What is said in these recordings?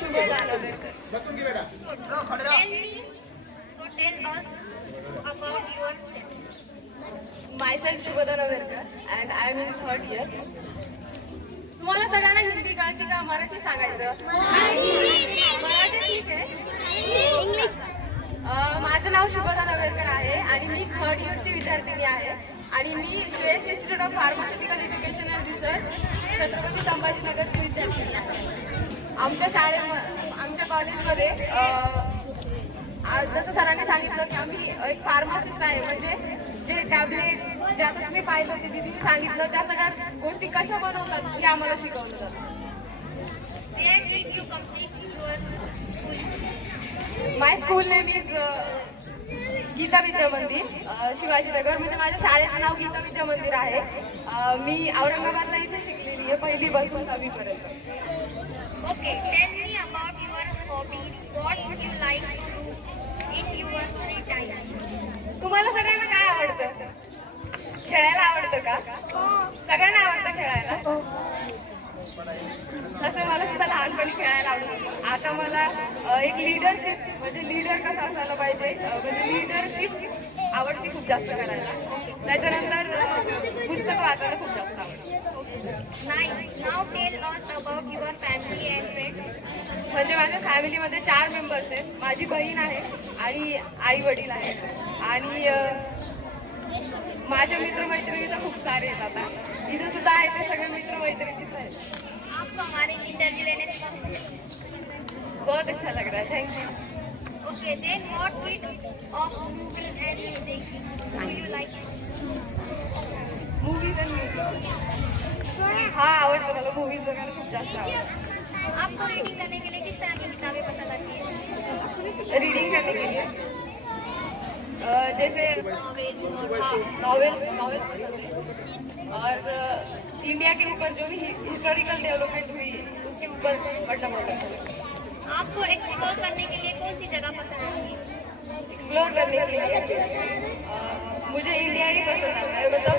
Shubhada नवेरकर. Tell us about yourself. Myself Shubhada नवेरकर and I am in 3rd year. तुम्हाला सगळ्यांना हिंदी कळते का मराठी सांगायचं? मराठी ठीक आहे. माझं नाव शुभदा नवेरकर आहे आणि मी 3rd इयरची विद्यार्थिनी आहे आणि मी Shreyas institute of pharmaceutical education and research Chhatrapati संभाजीनगरची विद्यार्थिनी आहे. आमच्या कॉलेजमध्ये जसं सरांनी सांगितलं की आम्ही एक फार्मासिस्ट आहे, म्हणजे जे टॅबलेट जे आता तुम्ही पाहिलं ते दिदीने सांगितलं त्या सगळ्या गोष्टी कशा बनवतात हे आम्हाला शिकवलं जातं. माय स्कूल नेम इज गीता विद्या मंदिर, शिवाजीनगर. म्हणजे माझ्या शाळेचं नाव गीता विद्या मंदिर आहे. मी औरंगाबादला इथे शिकलेली आहे 1ली पासून 10वी पर्यंत. Okay, tell me about your hobbies. What you like to do in your free times? तुम्हाला सगळ्यांना काय आवडतं? खेळायला आवडतं का? सगळ्यांना आवडतं खेळायला. तसं मला सुद्धा लहानपणी खेळायला आवडत होतं. आता मला एक लीडरशिप म्हणजे लीडर कसं असायला पाहिजे म्हणजे लीडरशिप आवडते खूप जास्त करायला. त्याच्यानंतर पुस्तकं वाचायला खूप जास्त आवडतं. Nice. Now tell us about your family and friends. म्हणजे माझ्या फॅमिलीमध्ये 4 मेंबर्स आहेत. माझी बहीण आहे आणि आई वडील आहेत आणि माझे मित्रमैत्रिणी तर खूप सारे आहेत. आता इथे सुद्धा आहे ते सगळे मित्रमैत्रिणीच आहेत. आपको हमारे इंटरव्यू लेने से बहुत अच्छा लग रहा है. Thank you. Okay, then what kind of movies and music do you like? Movies and music हा आवडतं मला. मूवीज बघायला खूप जास्त आवडतं. आपको रीडिंग करने के लिए किस तरह की किताबें पसंद आती हैं? रीडिंग करने के लिए जैसे नॉवेल्स पसंद है और इंडिया के ऊपर जो भी हिस्टोरिकल डेवलपमेंट हुई उसके ऊपर पढ़ना बहुत अच्छा लगता है. आपको एक्सप्लोर करने के लिए कौन सी जगह पसंद आती है? एक्सप्लोर करने के लिए मुझे इंडिया ही पसंद आता है. मतलब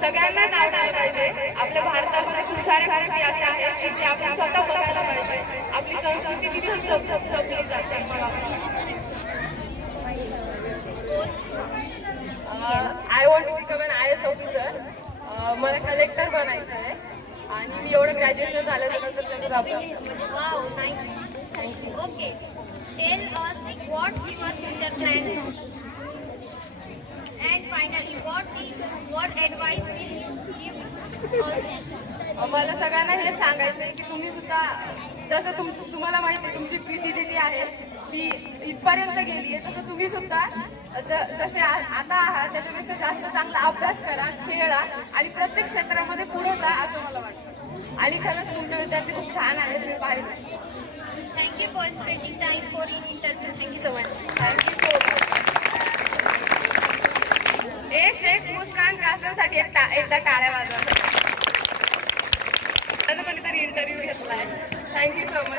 सगळ्यांनाच आवडायला पाहिजे. आपल्या भारतामध्ये खूप साऱ्या गोष्टी अशा आहेत की जे आपण स्वतः बघायला पाहिजे. आपली संस्कृती तिथून जपली जाते. मला I want to become an IAS officer. मला कलेक्टर बनायचं आहे आणि मी एवढं ग्रॅज्युएशन झाल्यानंतर त्याचा अभ्यास. Wow, nice. Okay, tell us what's your future plans? And finally, what advice will you give us? मला सगळ्यांना हे सांगायचं आहे की तुम्ही सुद्धा जसं तुम्हाला माहिती आहे तुमची प्रीती दिदी आहे ती इथपर्यंत गेली आहे, तसं तुम्ही सुद्धा जसे आता आहात त्याच्यापेक्षा जास्त चांगला अभ्यास करा, खेळा आणि प्रत्येक क्षेत्रामध्ये पुढे जा असं मला वाटतं. आणि खरंच तुमचे विद्यार्थी खूप छान आहेत. मी पाहिलं. Thank you for spending time for in interview. Thank you so much. Thank you so much. हे शेख मुस्कान कासरसाठी एकदा टाळ्या वाजवा. कोणीतरी इंटरव्ह्यू घेतलाय. Thank you so much.